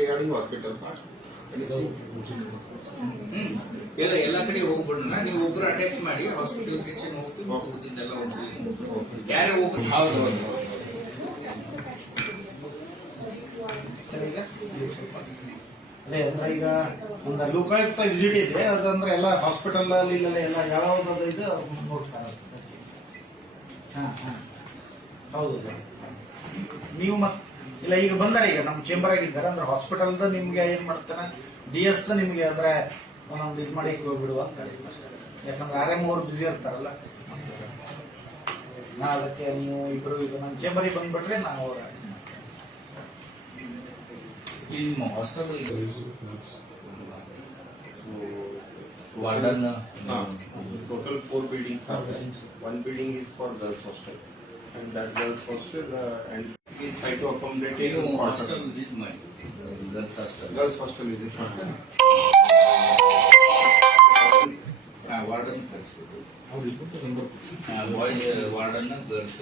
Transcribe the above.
regarding hospital part. ಎಲ್ಲ ಕಡೆ ಹೋಗ್ಬಿಡೋಣ. ನೀವು ಒಬ್ರು ಅಟ್ಯಾಚ್ ಮಾಡಿ ಹಾಸ್ಪಿಟಲ್ ಸೆಕ್ಷನ್ ಹೋಗ್ತೀವಿ, ಉಳಿದಿದ್ದೆಲ್ಲ ಒಂದ್ಸಲಿ ಯಾರೇ ಒಬ್ರು. ಹೌದು ಅದೇ ಅಂದ್ರೆ ಈಗ ಒಂದು ಲೋಕಾಯುಕ್ತ ವಿಸಿಟ್ ಇದೆ, ಅದಂದ್ರೆ ಎಲ್ಲ ಹಾಸ್ಪಿಟಲ್ ಅಲ್ಲಿ ಎಲ್ಲ ಯಾವ್ದು ಇದು ನೋಡ್ತಾರೆ. ಹೌದು ಸರ್. ನೀವು ಇಲ್ಲ ಈಗ ಬಂದಾರೆ, ಈಗ ನಮ್ಮ ಚೇಂಬರ್ ಆಗಿದ್ದಾರೆ ಅಂದ್ರೆ ಹಾಸ್ಪಿಟಲ್ದ ನಿಮ್ಗೆ ಏನ್ ಮಾಡ್ತಾನೆ DS ನಿಮ್ಗೆ ಅಂದ್ರೆ ಒಂದೊಂದು ಇದು ಮಾಡಿ ಬಿಡುವ ಅಂತ ಹೇಳಿ. ಯಾಕಂದ್ರೆ RM ಅವ್ರು ಬಿಸಿ ಇರ್ತಾರಲ್ಲ, ನಾ ಅದಕ್ಕೆ ನೀವು ಇಬ್ರು ಈಗ ನಮ್ಮ ಚೇಂಬರಿಗೆ ಬಂದ್ಬಿಟ್ರೆ ನಾವು ನಿಮ್ಮ hostel warden Total 4 buildings are there. One building is for girls hostel, and that girls hostel and we try to accommodate in hostel visit ಮಾಡಿ. Girls hostel visit. ವಾರ್ಡನ್ ಕಳಿಸ್ಬೇಕು. Boys warden, girls